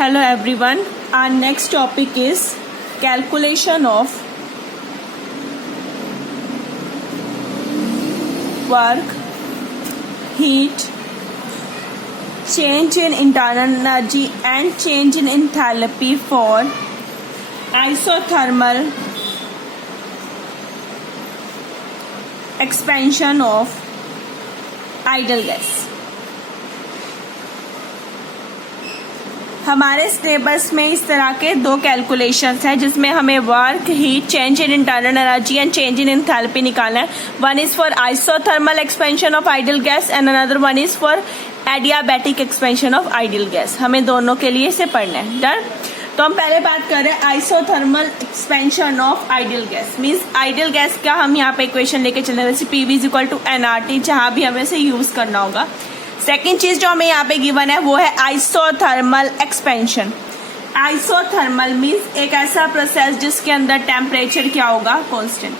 Hello everyone. Our next topic is calculation of work, heat, change in internal energy and change in enthalpy for isothermal expansion of ideal gas. हमारे syllabus में इस तरह के दो calculations हैं जिसमें हमें work, heat, change in internal energy and change in enthalpy निकालना है. One is for isothermal expansion of ideal gas and another one is for adiabatic expansion of ideal gas. हमें दोनों के लिए इसे पढ़ना है. डन. तो हम पहले बात कर रहे हैं isothermal expansion of ideal gas. Means ideal gas का हम यहाँ पे इक्वेशन लेके चल रहे हैं, जैसे PV is equal to nRT, जहां भी हमें इसे यूज करना होगा. सेकेंड चीज जो हमें यहाँ पे गिवन है वो है आइसोथर्मल एक्सपेंशन. आइसोथर्मल मीन्स एक ऐसा प्रोसेस जिसके अंदर टेम्परेचर क्या होगा, कांस्टेंट.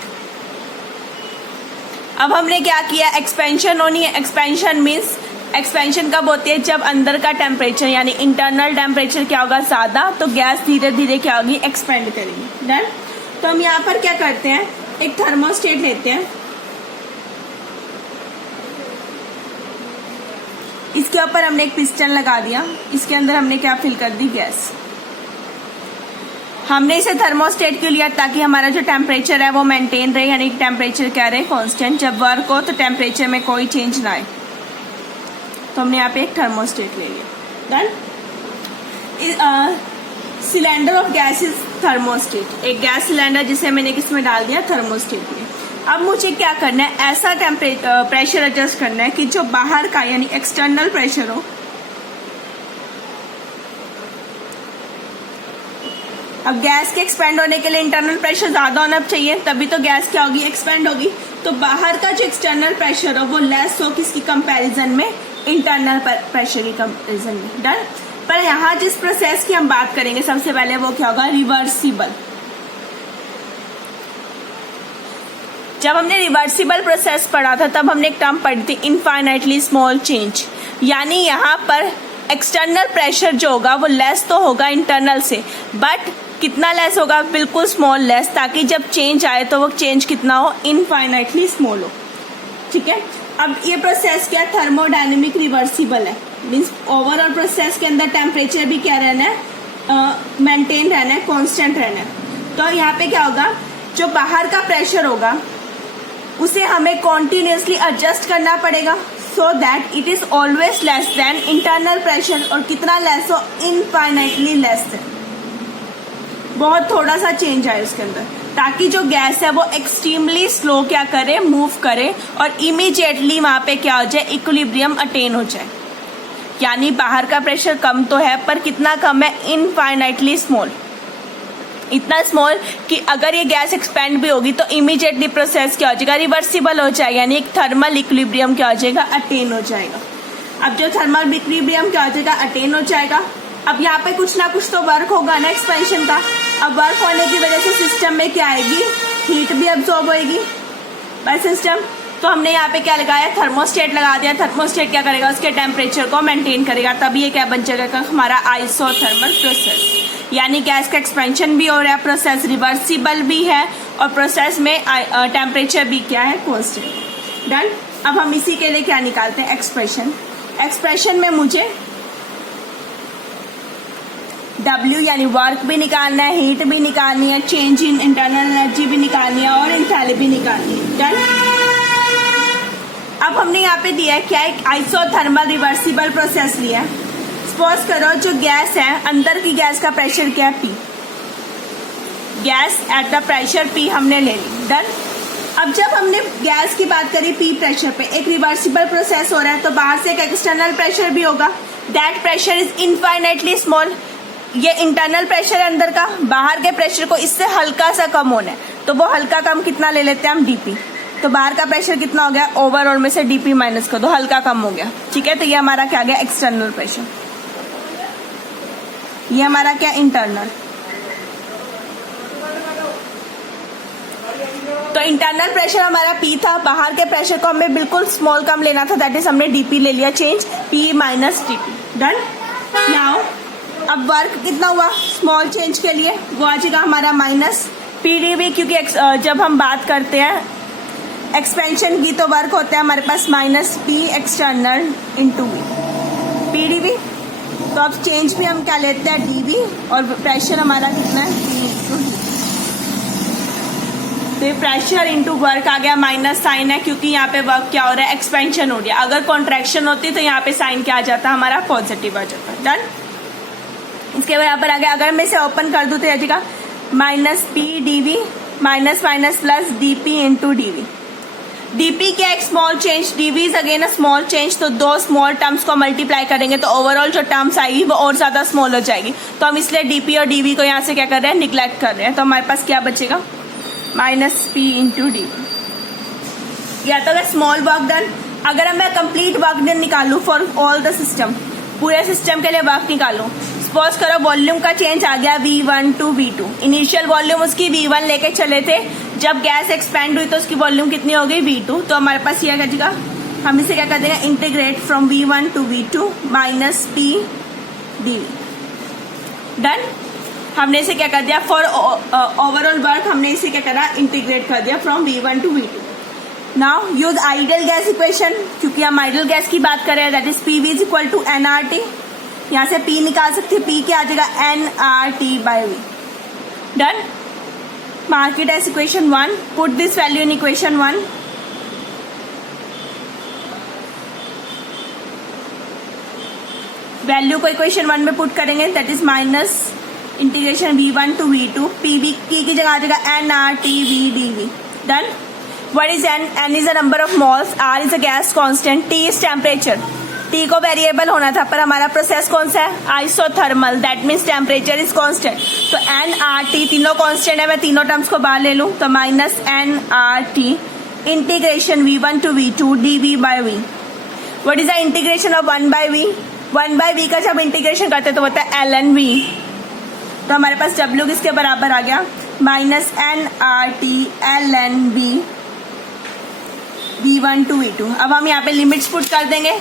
अब हमने क्या किया, एक्सपेंशन होनी है. एक्सपेंशन मीन्स एक्सपेंशन कब होती है, जब अंदर का टेम्परेचर यानी इंटरनल टेम्परेचर क्या होगा, ज्यादा, तो गैस धीरे धीरे क्या होगी, एक्सपेंड करेगी. डन. तो हम यहाँ पर क्या करते हैं, एक थर्मोस्टेट लेते हैं. इसके ऊपर हमने एक पिस्टन लगा दिया. इसके अंदर हमने क्या फिल कर दी, गैस. हमने इसे थर्मोस्टेट क्यों लिया, ताकि हमारा जो टेम्परेचर है वो मेंटेन रहे, यानी टेम्परेचर क्या रहे, कांस्टेंट. जब वर्क हो तो टेम्परेचर में कोई चेंज ना आए. तो हमने यहाँ पे एक थर्मोस्टेट ले लिया. Done. Cylinder of gas is thermostat. एक गैस सिलेंडर जिसे मैंने किसमें डाल दिया, थर्मोस्टेट में. अब मुझे क्या करना है, ऐसा प्रेशर एडजस्ट करना है कि जो बाहर का यानी एक्सटर्नल प्रेशर हो, अब गैस के एक्सपेंड होने के लिए इंटरनल प्रेशर ज्यादा होना चाहिए, तभी तो गैस क्या होगी, एक्सपेंड होगी. तो बाहर का जो एक्सटर्नल प्रेशर हो वो लेस हो किसकी कंपैरिजन में, इंटरनल प्रेशर की कंपैरिजन में. डन. पर यहाँ जिस प्रोसेस की हम बात करेंगे सबसे पहले वो क्या होगा, रिवर्सिबल. जब हमने रिवर्सिबल प्रोसेस पढ़ा था तब हमने एक टर्म पढ़ी थी, इनफाइनाइटली स्मॉल चेंज. यानी यहाँ पर एक्सटर्नल प्रेशर जो होगा वो लेस तो होगा इंटरनल से, बट कितना लेस होगा, बिल्कुल स्मॉल लेस, ताकि जब चेंज आए तो वो चेंज कितना हो, इनफाइनाइटली स्मॉल हो. ठीक है. अब ये प्रोसेस क्या, थर्मोडायनेमिक रिवर्सिबल है. मीन्स ओवरऑल प्रोसेस के अंदर टेम्परेचर भी क्या रहना है, मेंटेन रहना है, कांस्टेंट रहना है. तो यहाँ पे क्या होगा, जो बाहर का प्रेशर होगा उसे हमें कॉन्टिन्यूसली एडजस्ट करना पड़ेगा, so that it is always less than internal pressure. और कितना लेस हो, इनफाइनाइटली लेस देन, बहुत थोड़ा सा चेंज आए उसके अंदर, ताकि जो गैस है वो एक्सट्रीमली स्लो क्या करे, मूव करे और इमीडिएटली वहां पे क्या हो जाए, इक्विलिब्रियम अटेन हो जाए. यानी बाहर का प्रेशर कम तो है पर कितना कम है, इनफाइनाइटली स्मॉल. इतना स्मॉल कि अगर ये गैस एक्सपेंड भी होगी तो इमीडिएटली प्रोसेस क्या हो जाएगा, रिवर्सिबल हो जाएगा, यानी एक थर्मल इक्विलिब्रियम क्या हो जाएगा, अटेन हो जाएगा. अब जो थर्मल इक्विलिब्रियम क्या हो जाएगा, अटेन हो जाएगा. अब यहाँ पे कुछ ना कुछ तो वर्क होगा ना एक्सपेंशन का. अब वर्क होने की वजह से सिस्टम में क्या आएगी, हीट भी अब्सॉर्ब होएगी बाय सिस्टम. तो हमने यहाँ पे क्या लगाया, थर्मोस्टेट लगा दिया. थर्मोस्टेट क्या करेगा, उसके टेम्परेचर को मेंटेन करेगा, तभी ये क्या बन जाएगा, हमारा आइसोथर्मल प्रोसेस. यानी गैस का एक्सपेंशन भी हो रहा है, प्रोसेस रिवर्सिबल भी है और प्रोसेस में टेम्परेचर भी क्या है, कांस्टेंट. डन. अब हम इसी के लिए क्या निकालते हैं, एक्सप्रेशन. एक्सप्रेशन में मुझे W यानी वर्क भी निकालना है, हीट भी निकालनी है, चेंज इन इंटरनल एनर्जी भी निकालनी है और एंथैल्पी भी निकालनी है. डन. अब हमने यहाँ पे दिया है क्या, एक आइसोथर्मल रिवर्सिबल प्रोसेस लिया. सपोज करो जो गैस है, अंदर की गैस का प्रेशर क्या है, P. Gas at the pressure P हमने ले ली. डन. अब जब हमने गैस की बात करी P प्रेशर पे, एक रिवर्सिबल प्रोसेस हो रहा है तो बाहर से एक एक्सटर्नल प्रेशर भी होगा. That pressure is infinitely small. ये इंटरनल प्रेशर अंदर का, बाहर के प्रेशर को इससे हल्का सा कम होना है, तो वो हल्का कम कितना ले लेते हैं हम, डीपी. तो बाहर का प्रेशर कितना हो गया, ओवरऑल में से डीपी माइनस कर दो, हल्का कम हो गया. ठीक है. तो ये हमारा क्या गया, एक्सटर्नल प्रेशर. ये हमारा क्या, इंटरनल. तो इंटरनल प्रेशर हमारा P था, बाहर के प्रेशर को हमें बिल्कुल स्मॉल कम लेना था, दैट इज हमने डीपी ले लिया, change P minus DP. Done. Now अब वर्क कितना हुआ स्मॉल चेंज के लिए, वो आ जाएगा हमारा माइनस PdV, क्योंकि जब हम बात करते हैं एक्सपेंशन की तो वर्क होता है हमारे पास minus P external into V PdV। तो अब चेंज भी हम क्या लेते हैं dV, और प्रेशर हमारा कितना है P इंटू D। तो ये प्रेशर इंटू वर्क आ गया, माइनस साइन है क्योंकि यहाँ पे वर्क क्या हो रहा है एक्सपेंशन हो रही है। अगर कॉन्ट्रैक्शन होती तो यहाँ पे साइन क्या आ जाता हमारा पॉजिटिव आ जाता। डन। इसके बराबर आ गया, अगर मैं इसे ओपन कर दूं तो जाएगा minus PdV minus minus plus dP into dV। dP क्या एक small change, dV is again a small change, तो दो स्मॉल टर्म्स को मल्टीप्लाई करेंगे तो ओवरऑल जो टर्म्स आएगी वो और ज्यादा स्मॉल हो जाएगी। तो हम इसलिए dP और dV को यहाँ से क्या कर रहे हैं निग्लेक्ट कर रहे हैं। तो हमारे पास क्या बचेगा माइनस P इंटू डी। या तो अगर स्मॉल वर्क डन, अगर मैं कंप्लीट वर्क डन निकालू फॉर ऑल द सिस्टम, पूरे सिस्टम के लिए वर्क निकालू, सपोज करो वॉल्यूम का चेंज आ गया V1 to V2। Initial volume उसकी V1 लेके चले थे, जब गैस एक्सपेंड हुई तो उसकी वॉल्यूम कितनी हो गई V2। तो हमारे पास ये क्या, हम इसे क्या कर देंगे integrate from V1 to V2 minus P dV। Done. हमने इसे क्या कर दिया फॉर ओवरऑल वर्क, हमने इसे क्या करा इंटीग्रेट कर दिया from V1 to V2। Now use ideal gas equation, क्योंकि हम आइडियल गैस की बात कर रहे हैं, that is PV is equal to nRT। यहाँ से P निकाल सकते हैं, P क्या आ जाएगा nRT by V। Done. Mark it as equation 1, put this value in equation 1। Value को इक्वेशन 1 में पुट करेंगे, that is minus integration V1 to V2, PV की जगह आ जाएगा nRT V dV। Done. What is N? N is the number of moles, R is the gas constant, T is temperature। T को variable होना था पर हमारा process कौन सा है isothermal, that means temperature is constant. तो nRT तीनों कांस्टेंट है, मैं तीनों टर्म्स को बाहर ले लूं तो minus nRT integration V1 to V2 dV by V। What is the integration of 1 by V? 1 by V का जब इंटीग्रेशन करते तो होता है ln V। तो हमारे पास W किसके बराबर आ गया minus nRT ln V V1 to V2। अब हम यहाँ पे लिमिट्स पुट कर देंगे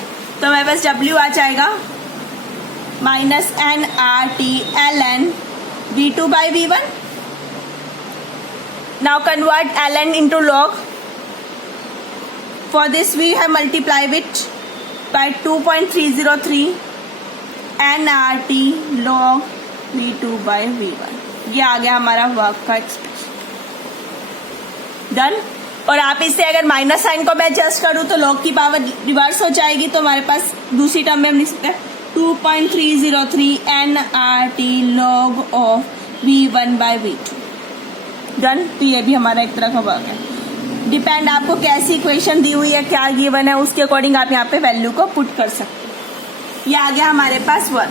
तो हमारे पास W आ जाएगा minus nRT ln V2 by V1। Now convert ln into log। For this we have multiply with by 2.303 nRT log V2 by V1। ये आ गया हमारा वर्क का एक्सप्रेशन। डन। और आप इससे अगर माइनस साइन को मैं एडजस्ट करूं तो लॉग की पावर रिवर्स हो जाएगी, तो हमारे पास दूसरी टर्म में हम लिख सकते हैं 2.303 nRT log of V1 by V2। Done. तो ये भी हमारा एक तरह का वर्क है। डिपेंड आपको कैसी इक्वेशन दी हुई है, क्या गिवन है, उसके अकॉर्डिंग आप यहाँ पे वैल्यू को पुट कर सकते हैं। ये आ गया हमारे पास वर्क।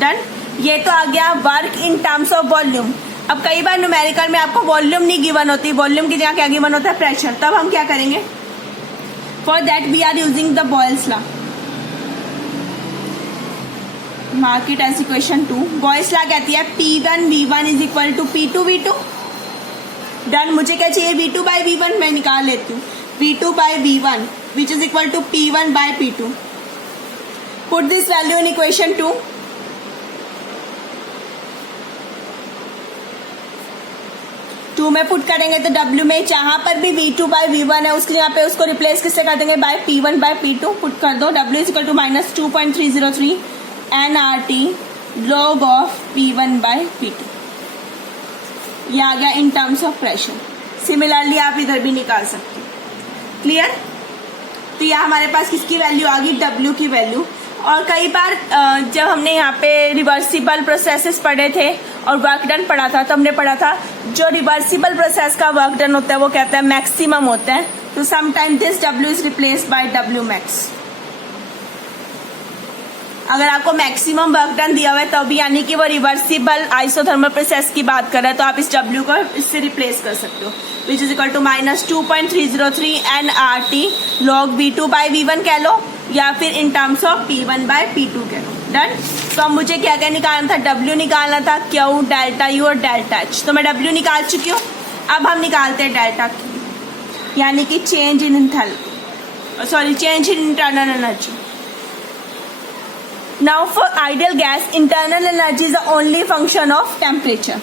डन। ये तो आ गया work in terms of volume. अब कई बार न्यूमेरिकल में आपको वॉल्यूम नहीं गिवन होती, वॉल्यूम की जगह क्या गिवन होता है प्रेशर। तब हम क्या करेंगे, for that we are using the Boyle's law. Mark it as equation 2। Boyle's law कहती है P1 V1 is equal to P2 V2। Done. मुझे क्या चाहिए V2 बाई V1, मैं निकाल लेती हूँ V2 by V1 which is equal to P1 by P2। Put this value in equation 2। Two में पुट करेंगे तो W में जहां पर भी V2 बाई V1 है उसके यहाँ पे उसको रिप्लेस किससे कर देंगे bye P1 by P2। Put कर दो W is equal to minus 2.303 nRT log of P1 by P2। ये आ गया in terms of pressure. Similarly आप इधर भी निकाल सकते हो। क्लियर। तो यह हमारे पास किसकी वैल्यू आ गई W की वैल्यू। और कई बार जब हमने यहाँ पे रिवर्सिबल प्रोसेसेस पढ़े थे और वर्क डन पढ़ा था तो हमने पढ़ा था जो रिवर्सिबल प्रोसेस का वर्क डन होता है वो कहता है मैक्सिमम होता है। तो sometime this W is replaced by W max. अगर आपको मैक्सिमम वर्क डन दिया हुआ है तो भी यानी कि वो रिवर्सिबल आइसोथर्मल प्रोसेस की बात कर रहे हैं तो आप इस W को इससे रिप्लेस कर सकते हो, which is equal to minus 2.303 nRT log V2 by V1 कह लो या फिर इन terms of P1 by P2 कह लो। डन। तो अब मुझे क्या क्या निकालना था, W निकालना था, Q, डेल्टा U और डेल्टा H। तो मैं W निकाल चुकी हूँ। अब हम निकालते हैं डेल्टा Q, यानी कि change in internal energy. Now for ideal gas internal energy is the only function of temperature.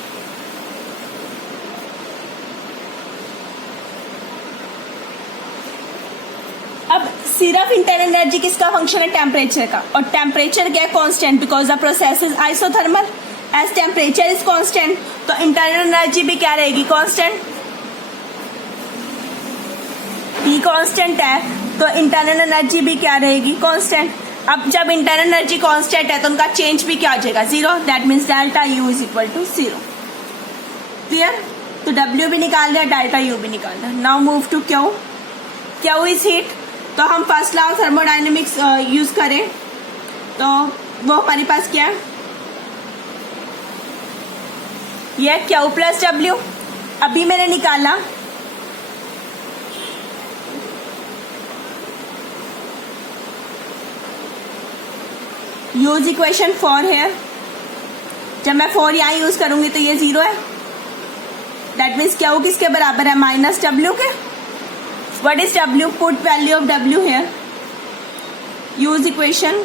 अब सिर्फ इंटरनल एनर्जी किसका फंक्शन है? टेम्परेचर का. और टेम्परेचर क्या है? Constant, because the process is isothermal. As temperature is constant तो internal energy भी क्या रहेगी? कांस्टेंट. T कांस्टेंट है तो इंटरनल एनर्जी भी क्या रहेगी? कांस्टेंट. अब जब इंटरनल एनर्जी कांस्टेंट है तो उनका चेंज भी क्या हो जाएगा? Zero. That means delta U is equal to zero. Clear? तो W भी निकाल लिया, डेल्टा U भी निकाल लिया. Now move to Q. Q is heat. तो हम first law of thermodynamics use करें तो वो हमारे पास क्या है? ये Q प्लस W. अभी मैंने निकाला यूज इक्वेशन 4 है. जब मैं 4 यहां यूज करूंगी तो ये जीरो है. दैट मीन्स Q किसके बराबर है? माइनस W के. What is W? Put value of W here. Use equation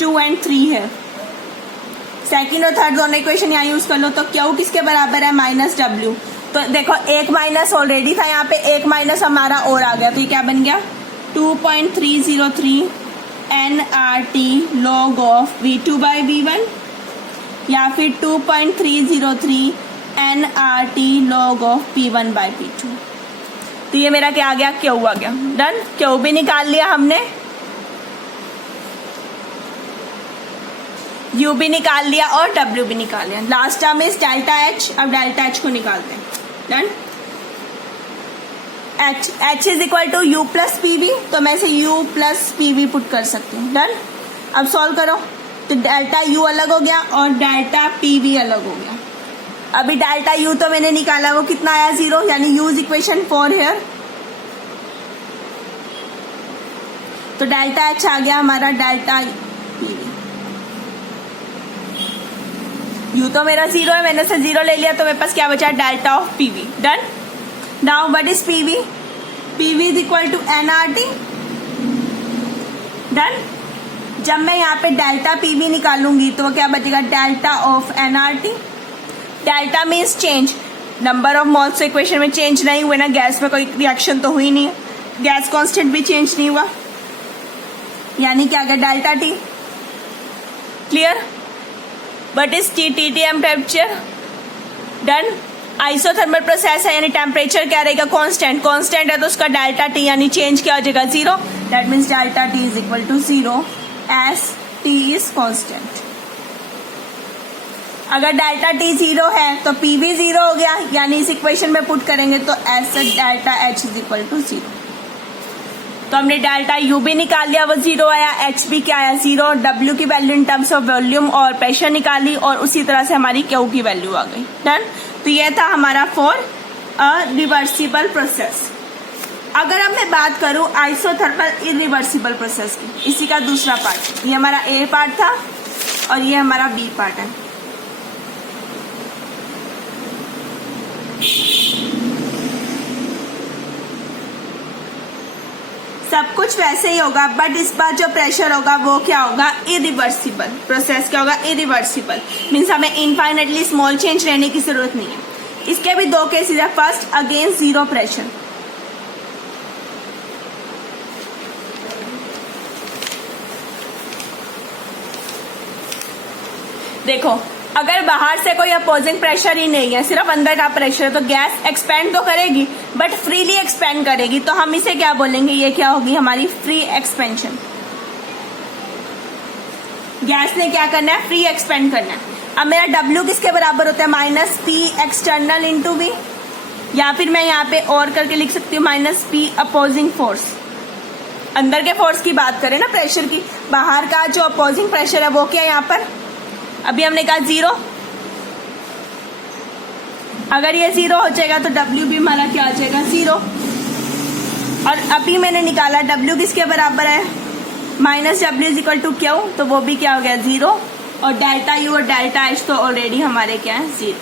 2 and 3 है. सेकेंड और थर्ड दोनों इक्वेशन यहाँ यूज कर लो तो Q किसके बराबर है? Minus W. तो देखो एक माइनस ऑलरेडी था यहाँ पे, एक माइनस हमारा और आ गया तो ये क्या बन गया? 2.303 nRT log of V2 by V1 या फिर 2.303 nRT log of P1 by P2. तो ये मेरा क्या आ गया? Q आ गया. डन. Q भी निकाल लिया हमने, U भी निकाल लिया और W भी निकाल लिया. Last term is delta H. अब डेल्टा H को निकालते हैं. Done. H is equal to U plus PV. तो मैं इसे U प्लस PV पुट कर सकती हूँ. डन. अब सॉल्व करो तो डेल्टा U अलग हो गया और डेल्टा PV अलग हो गया. अभी डेल्टा U तो मैंने निकाला, वो कितना आया? जीरो. यानी यूज इक्वेशन 4 हियर. तो डेल्टा H आ गया हमारा डेल्टा PV. U तो मेरा जीरो है, मैंने से जीरो ले लिया तो मेरे पास क्या बचा? Delta of PV. Done. Now what is PV? PV is equal to nRT. Done. जब मैं यहाँ पे डेल्टा PV निकालूंगी तो क्या बचेगा? Delta of nRT. Delta means change. Number of moles. Equation में चेंज नहीं हुए ना, गैस में कोई रिएक्शन तो हुई नहीं है, गैस कांस्टेंट भी चेंज नहीं हुआ, यानी क्या आ गया? Delta T. Clear? What is T? Temperature. Done. Isothermal process है यानी टेम्परेचर क्या रहेगा? कांस्टेंट. कांस्टेंट है तो उसका डेल्टा T यानी चेंज क्या हो जाएगा? Zero. That means delta T is equal to zero as T is constant. अगर डेल्टा T जीरो है तो PV जीरो हो गया, यानी इस इक्वेशन में पुट करेंगे तो ऐसा delta H is equal to zero. तो हमने डेल्टा U भी निकाल लिया, वो जीरो आया. H भी क्या आया? जीरो. W की value in terms of volume और प्रेशर निकाली और उसी तरह से हमारी Q की वैल्यू आ गई. डन. तो ये था हमारा फॉर अ रिवर्सिबल प्रोसेस. अगर अब मैं बात करूं आइसोथर्मल इरिवर्सिबल प्रोसेस की, इसी का दूसरा पार्ट, ये हमारा A पार्ट था और ये हमारा B पार्ट है. सब कुछ वैसे ही होगा बट इस बार जो प्रेशर होगा वो क्या होगा? इरिवर्सिबल. प्रोसेस क्या होगा? इरिवर्सिबल. मीन्स हमें इनफाइनेटली स्मॉल चेंज रहने की जरूरत नहीं है. इसके भी दो केसेस है. First against zero pressure. देखो अगर बाहर से कोई अपोजिंग प्रेशर ही नहीं है, सिर्फ अंदर का प्रेशर है, तो गैस एक्सपेंड तो करेगी बट फ्रीली एक्सपेंड करेगी. तो हम इसे क्या बोलेंगे? ये क्या होगी? हमारी फ्री एक्सपेंशन. गैस ने क्या करना है? फ्री एक्सपेंड करना है. अब मेरा W किसके बराबर होता है? Minus P external into V, या फिर मैं यहाँ पे और करके लिख सकती हूँ माइनस P अपोजिंग फोर्स. अंदर के फोर्स की बात करें ना, प्रेशर की. बाहर का जो अपोजिंग प्रेशर है वो क्या है यहाँ पर? अभी हमने कहा जीरो. अगर ये जीरो हो जाएगा तो W भी हमारा क्या आ जाएगा? जीरो. और अभी मैंने निकाला W किसके बराबर है? Minus W is equal to Q. तो वो भी क्या हो गया? जीरो. और डेल्टा U और डेल्टा H तो ऑलरेडी हमारे क्या है? जीरो.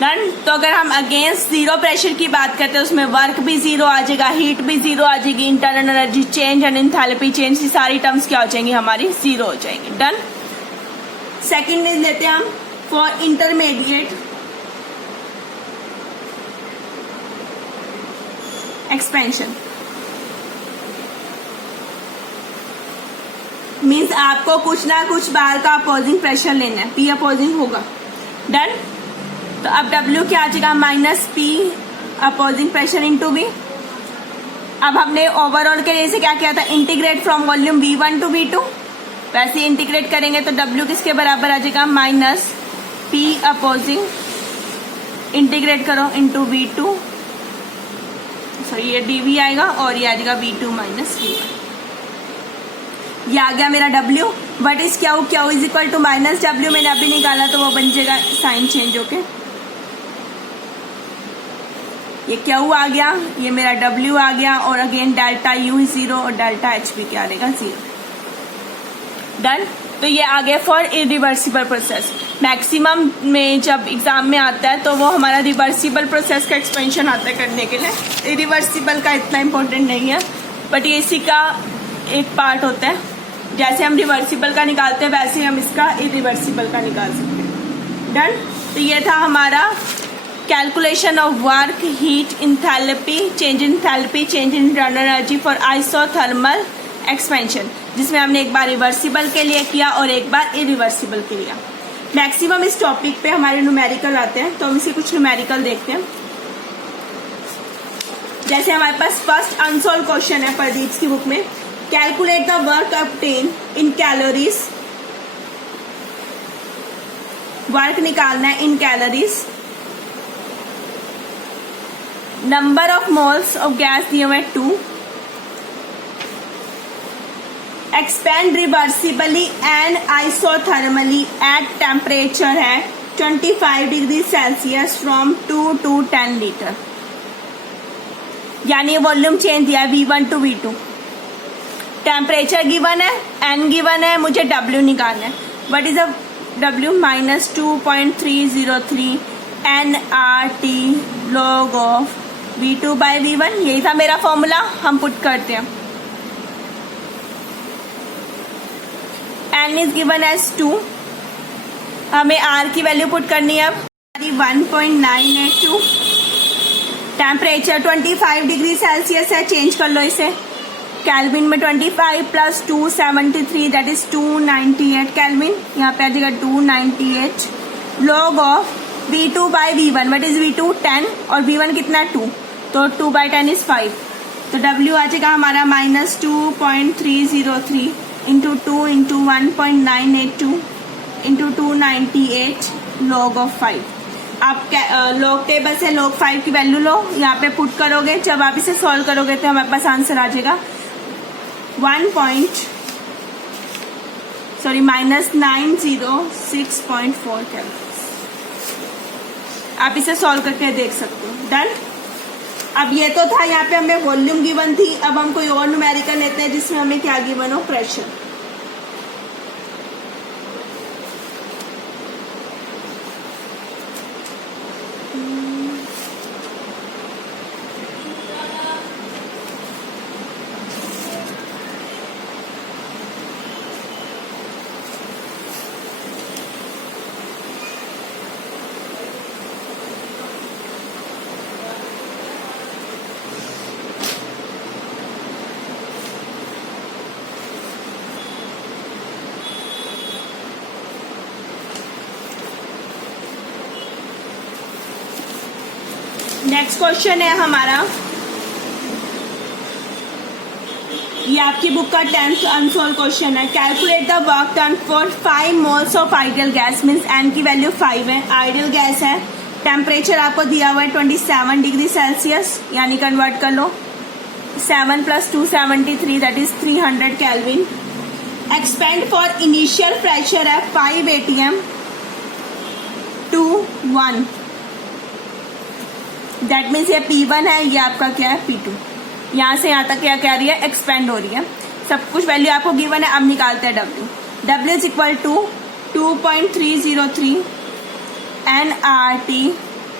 डन। तो अगर हम अगेंस्ट जीरो प्रेशर की बात करते हैं उसमें वर्क भी जीरो आ जाएगा, हीट भी जीरो आ जाएगी, internal energy change and enthalpy change, ये सारी टर्म्स क्या हो जाएंगी हमारी जीरो हो जाएंगी। डन। सेकेंड लेते हैं हम फॉर इंटरमीडिएट एक्सपेंशन। मीन्स आपको कुछ ना कुछ बाहर का अपोजिंग प्रेशर लेना है, पी अपोजिंग होगा। डन। तो अब W क्या आ जाएगा minus P opposing pressure into V। अब हमने ओवरऑल के लिए से क्या किया था, integrate from volume V1 to V2, वैसे इंटीग्रेट करेंगे तो W किसके बराबर आ जाएगा माइनस पी अपोजिंग, इंटीग्रेट करो इंटू V2, सॉरी ये dV आएगा और ये आ जाएगा V2 माइनस V1। ये आ गया मेरा W। वट इज क्या Q is equal to minus W, मैंने अभी निकाला तो वो बन जाएगा साइन चेंज होके, ये Q आ गया, ये मेरा W आ गया और अगेन डेल्टा U जीरो और डेल्टा H भी क्या आएगा जीरो। डन। तो ये आ गया फॉर इरिवर्सिबल प्रोसेस। मैक्सिमम में जब एग्जाम में आता है तो वो हमारा रिवर्सिबल प्रोसेस का एक्सपेंशन आता है करने के लिए, इरिवर्सिबल का इतना इम्पोर्टेंट नहीं है बट ये इसी का एक पार्ट होता है। जैसे हम रिवर्सिबल का निकालते हैं वैसे हम इसका इरिवर्सिबल का निकाल सकते हैं। डन। तो ये था हमारा calculation of work, heat, enthalpy, change in enthalpy, change in internal energy for isothermal expansion, जिसमें हमने एक बार रिवर्सिबल के लिए किया और एक बार इरिवर्सिबल के लिए। मैक्सिमम इस टॉपिक पे हमारे न्यूमेरिकल आते हैं तो हम इसे कुछ न्यूमेरिकल देखते हैं। जैसे हमारे पास फर्स्ट अनसॉल्व क्वेश्चन है प्रदीप की बुक में, calculate the work obtain in calories, work निकालना है इन calories, number of moles of gas दिए हुए 2, expand reversibly and isothermally at temperature है 25 degree Celsius from 2 to 10 litre, यानी वॉल्यूम चेंज दिया है V1 to V2, temperature given है, N given है, मुझे W निकालना है। What is a W minus 2.303 nRT log of V2 by V1, यही था मेरा फॉर्मूला, हम पुट करते हैं। N इज गिवन एज 2, हमें R की वैल्यू पुट करनी है अब 1.982, टेम्परेचर 25 डिग्री सेल्सियस है, चेंज कर लो इसे कैल्विन में, 25 प्लस 273 दैट इज 298 कैल्विन, यहाँ पे आ जाएगा 298 log of V2 by V1, what is V2 10 और V1 कितना 2, तो 2 बाई 10 इज 5, तो W आ जाएगा हमारा minus 2.303 into 2 into 1.982 into 298 log of 5। आप लॉग टेबल से लॉग 5 की वैल्यू लो, यहाँ पे पुट करोगे, जब आप इसे सॉल्व करोगे तो हमारे पास आंसर आ जाएगा माइनस 906.4 कैलोरीज। आप इसे सॉल्व करके देख सकते हो। डन। अब ये तो था, यहाँ पे हमें वॉल्यूम गिवन थी, अब हम कोई और न्यूमेरिकल लेते हैं जिसमें हमें क्या गिवन हो, प्रेशर। नेक्स्ट क्वेश्चन है हमारा, ये आपकी बुक का 10th अनसॉल्व क्वेश्चन है। Calculate the work done for 5 moles of ideal gas, means N की वैल्यू 5 है, आइडियल गैस है, टेम्परेचर आपको दिया हुआ है 27 डिग्री सेल्सियस, यानी कन्वर्ट कर लो 7 plus 273 that is 300 kelvin. Expand for initial pressure है 5 atm टू 1, दैट मीन्स ये P1 है, ये आपका क्या है P2, यहाँ से यहाँ तक क्या कह रही है, एक्सपेंड हो रही है, सब कुछ वैल्यू आपको गिवन है। अब निकालते हैं W is equal to 2.303 nRT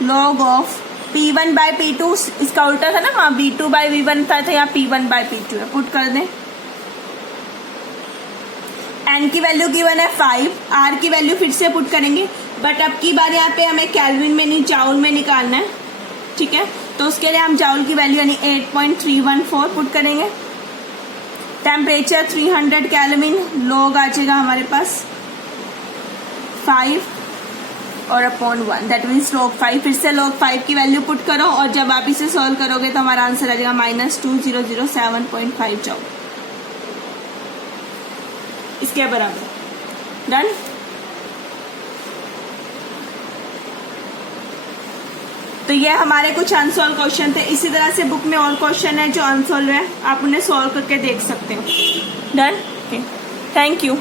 log of P1 by P2, इसका उल्टा था ना, हाँ V2 by V1 था, तो यहाँ P1 by P2 है, पुट कर दें। N की वैल्यू गिवन है 5, R की वैल्यू फिर से पुट करेंगे, बट अब की बार यहाँ पे हमें केल्विन में नहीं जाउल में निकालना है, ठीक है। तो उसके लिए हम जाउल की वैल्यू यानी 8.314 पुट करेंगे। टेम्परेचर 300 केल्विन, लॉग आ जाएगा हमारे पास 5 और अपॉन 1, दैट मीन्स log 5। फिर से log 5 की वैल्यू पुट करो और जब आप इसे सॉल्व करोगे तो हमारा आंसर आ जाएगा -2007.5 जाउल, इसके बराबर। डन। तो ये हमारे कुछ अनसॉल्व क्वेश्चन थे। इसी तरह से बुक में और क्वेश्चन है जो अनसॉल्व है, आप उन्हें सॉल्व करके देख सकते हो। डन। Okay, thank you.